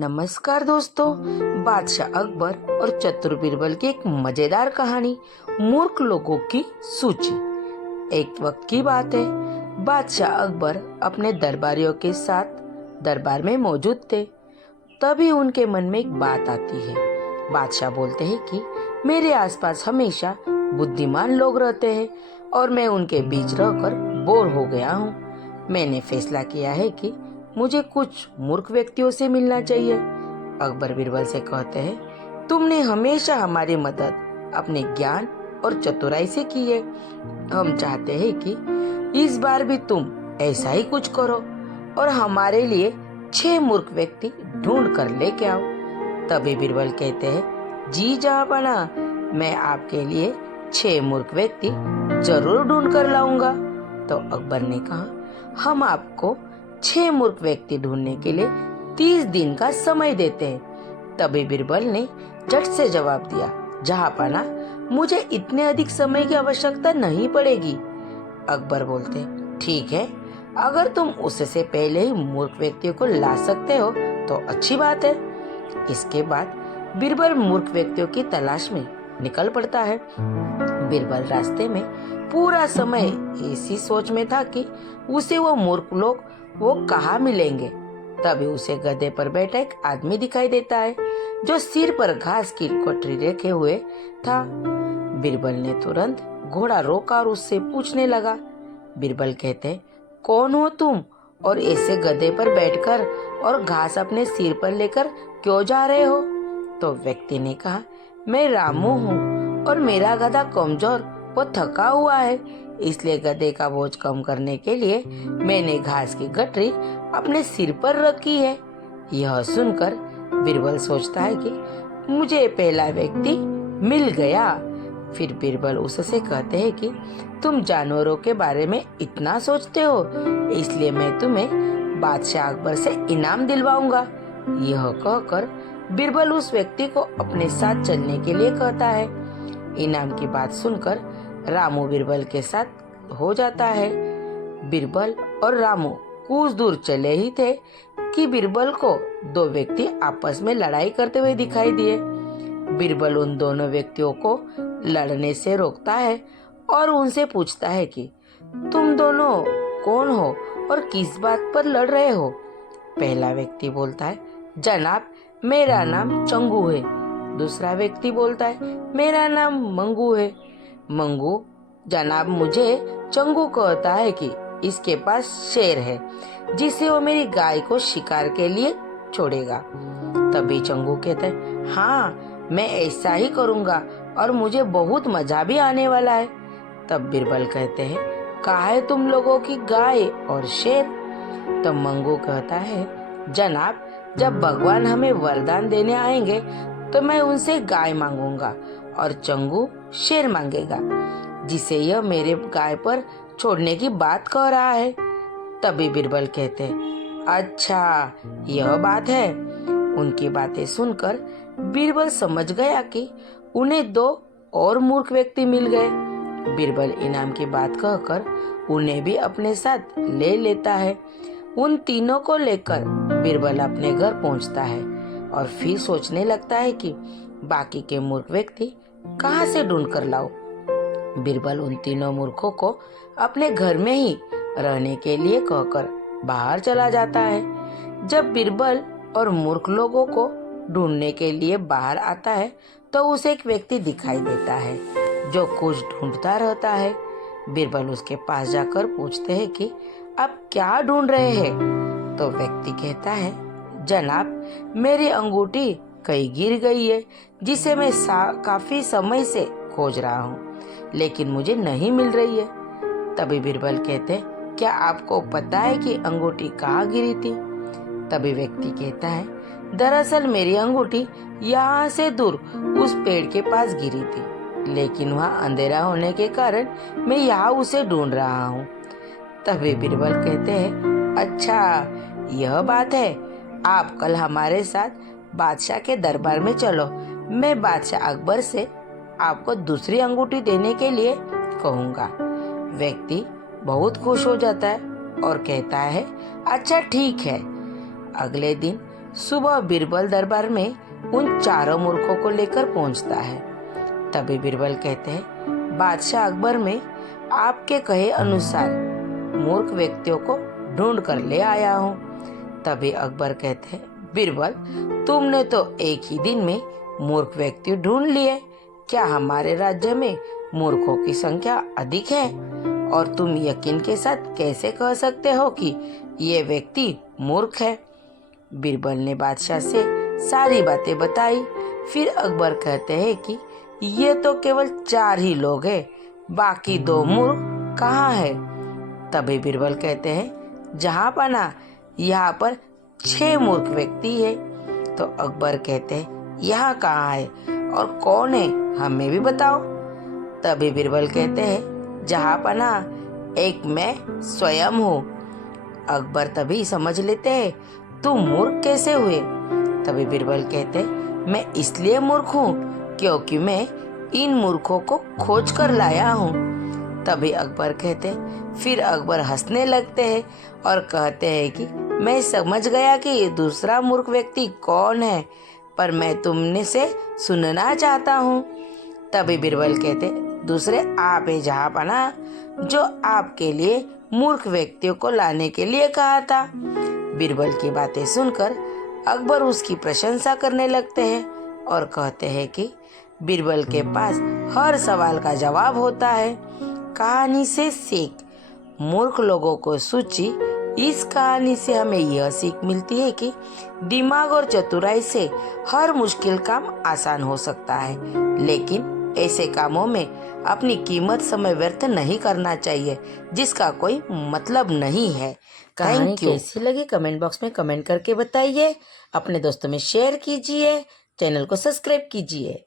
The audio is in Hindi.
नमस्कार दोस्तों। बादशाह अकबर और चतुर बीरबल की एक मजेदार कहानी, मूर्ख लोगों की सूची। एक वक्त की बात है, बादशाह अकबर अपने दरबारियों के साथ दरबार में मौजूद थे। तभी उनके मन में एक बात आती है। बादशाह बोलते हैं कि मेरे आसपास हमेशा बुद्धिमान लोग रहते हैं और मैं उनके बीच रहकर बोर हो गया हूँ। मैंने फैसला किया है कि मुझे कुछ मूर्ख व्यक्तियों से मिलना चाहिए। अकबर बीरबल से कहते हैं, तुमने हमेशा हमारी मदद अपने ज्ञान और चतुराई से की है। हम चाहते हैं कि इस बार भी तुम ऐसा ही कुछ करो और हमारे लिए 6 मूर्ख व्यक्ति ढूंढ कर लेके आओ। तभी बीरबल कहते हैं, जी जहांपना, मैं आपके लिए 6 मूर्ख व्यक्ति जरूर ढूंढ कर लाऊंगा। तो अकबर ने कहा, हम आपको 6 मूर्ख व्यक्ति ढूंढने के लिए 30 दिन का समय देते हैं। तभी बीरबल ने झट से जवाब दिया, जहांपना, मुझे इतने अधिक समय की आवश्यकता नहीं पड़ेगी। अकबर बोलते, ठीक है, अगर तुम उससे पहले ही मूर्ख व्यक्तियों को ला सकते हो तो अच्छी बात है। इसके बाद बीरबल मूर्ख व्यक्तियों की तलाश में निकल पड़ता है। बीरबल रास्ते में पूरा समय इसी सोच में था कि उसे वो मूर्ख लोग वो कहाँ मिलेंगे। तभी उसे गधे पर बैठा एक आदमी दिखाई देता है जो सिर पर घास की कोठरी रखे हुए था। बीरबल ने तुरंत घोड़ा रोका और उससे पूछने लगा। बीरबल कहते, कौन हो तुम और ऐसे गधे पर बैठकर और घास अपने सिर पर लेकर क्यों जा रहे हो? तो व्यक्ति ने कहा, मैं रामू हूँ और मेरा गधा कमजोर वो थका हुआ है, इसलिए गधे का बोझ कम करने के लिए मैंने घास की गठरी अपने सिर पर रखी है। यह सुनकर बीरबल सोचता है कि मुझे पहला व्यक्ति मिल गया। फिर बीरबल उससे कहते हैं कि तुम जानवरों के बारे में इतना सोचते हो, इसलिए मैं तुम्हें बादशाह अकबर से इनाम दिलवाऊंगा। यह कहकर बीरबल उस व्यक्ति को अपने साथ चलने के लिए कहता है। इनाम की बात सुनकर रामू बीरबल के साथ हो जाता है। बीरबल और रामू कुछ दूर चले ही थे कि बीरबल को 2 व्यक्ति आपस में लड़ाई करते हुए दिखाई दिए। बीरबल उन दोनों व्यक्तियों को लड़ने से रोकता है और उनसे पूछता है कि तुम दोनों कौन हो और किस बात पर लड़ रहे हो? पहला व्यक्ति बोलता है, जनाब, मेरा नाम चंगू है। दूसरा व्यक्ति बोलता है, मेरा नाम मंगू है। मंगू, जनाब, मुझे चंगू कहता है कि इसके पास शेर है जिसे वो मेरी गाय को शिकार के लिए छोड़ेगा। तभी चंगू कहते हैं, हाँ, मैं ऐसा ही करूँगा और मुझे बहुत मजा भी आने वाला है। तब बीरबल कहते हैं, कहाँ है तुम लोगों की गाय और शेर? तब मंगू कहता है, जनाब, जब भगवान हमें वरदान देने आएंगे तो मैं उनसे गाय मांगूंगा और चंगू शेर मांगेगा जिसे यह मेरे गाय पर छोड़ने की बात कह रहा है। तभी बीरबल कहते हैं, अच्छा, यह बात है। उनकी बातें सुनकर बीरबल समझ गया कि उन्हें 2 और मूर्ख व्यक्ति मिल गए। बीरबल इनाम की बात कहकर उन्हें भी अपने साथ ले लेता है। उन तीनों को लेकर बीरबल अपने घर पहुंचता है और फिर सोचने लगता है कि बाकी के मूर्ख व्यक्ति कहाँ से ढूंढ कर लाओ। बीरबल उन तीनों मूर्खों को अपने घर में ही रहने के लिए कहकर बाहर चला जाता है। जब बीरबल और मूर्ख लोगों को ढूंढने के लिए बाहर आता है तो उसे एक व्यक्ति दिखाई देता है जो कुछ ढूंढता रहता है। बीरबल उसके पास जाकर पूछते हैं कि आप क्या ढूंढ रहे हैं? तो व्यक्ति कहता है, जनाब, मेरी अंगूठी कहीं गिर गई है जिसे मैं काफी समय से खोज रहा हूँ, लेकिन मुझे नहीं मिल रही है। तभी बीरबल कहते हैं, क्या आपको पता है कि अंगूठी कहाँ गिरी थी? तभी व्यक्ति कहता है, दरअसल मेरी अंगूठी यहाँ से दूर उस पेड़ के पास गिरी थी, लेकिन वहाँ अंधेरा होने के कारण मैं यहाँ उसे ढूंढ रहा हूँ। तभी बीरबल कहते हैं, अच्छा, यह बात है, आप कल हमारे साथ बादशाह के दरबार में चलो। मैं बादशाह अकबर से आपको दूसरी अंगूठी देने के लिए कहूँगा। व्यक्ति बहुत खुश हो जाता है और कहता है, अच्छा, ठीक है। अगले दिन सुबह बीरबल दरबार में उन चारों मूर्खों को लेकर पहुंचता है। तभी बीरबल कहते हैं, बादशाह अकबर में आपके कहे अनुसार मूर्ख व्यक्तियों को ढूंढ कर ले आया हूँ। तभी अकबर कहते हैं, बीरबल तुमने तो एक ही दिन में मूर्ख व्यक्ति ढूंढ लिए। क्या हमारे राज्य में मूर्खों की संख्या अधिक है? और तुम यकीन के साथ कैसे कह सकते हो कि ये व्यक्ति मूर्ख है? बीरबल ने बादशाह से सारी बातें बताई। फिर अकबर कहते हैं कि ये तो केवल 4 ही लोग हैं, बाकी 2 मूर्ख कहाँ है? तभी बीरबल कहते हैं, जहाँ पना यहाँ पर 6 मूर्ख व्यक्ति है। तो अकबर कहते हैं, यहाँ कहाँ है और कौन है, हमें भी बताओ। तभी बीरबल कहते हैं, जहाँ पना एक मैं स्वयं हूँ। अकबर तभी समझ लेते हैं, तुम मूर्ख कैसे हुए? तभी बीरबल कहते, मैं इसलिए मूर्ख हूँ क्योंकि मैं इन मूर्खों को खोज कर लाया हूँ। तभी अकबर कहते, फिर अकबर हंसने लगते हैं और कहते हैं कि मैं समझ गया कि ये दूसरा मूर्ख व्यक्ति कौन है, पर मैं तुमने से सुनना चाहता हूँ। तभी बीरबल कहते, दूसरे आप है जहाँ पना, जो आपके लिए मूर्ख व्यक्तियों को लाने के लिए कहा था। बीरबल की बातें सुनकर अकबर उसकी प्रशंसा करने लगते हैं और कहते हैं कि बीरबल के पास हर सवाल का जवाब होता है। कहानी से सीख, मूर्ख लोगों को सूची। इस कहानी से हमें यह सीख मिलती है कि दिमाग और चतुराई से हर मुश्किल काम आसान हो सकता है, लेकिन ऐसे कामों में अपनी कीमत समय व्यर्थ नहीं करना चाहिए जिसका कोई मतलब नहीं है। कहानी कैसी लगी कमेंट बॉक्स में कमेंट करके बताइए। अपने दोस्तों में शेयर कीजिए, चैनल को सब्सक्राइब कीजिए।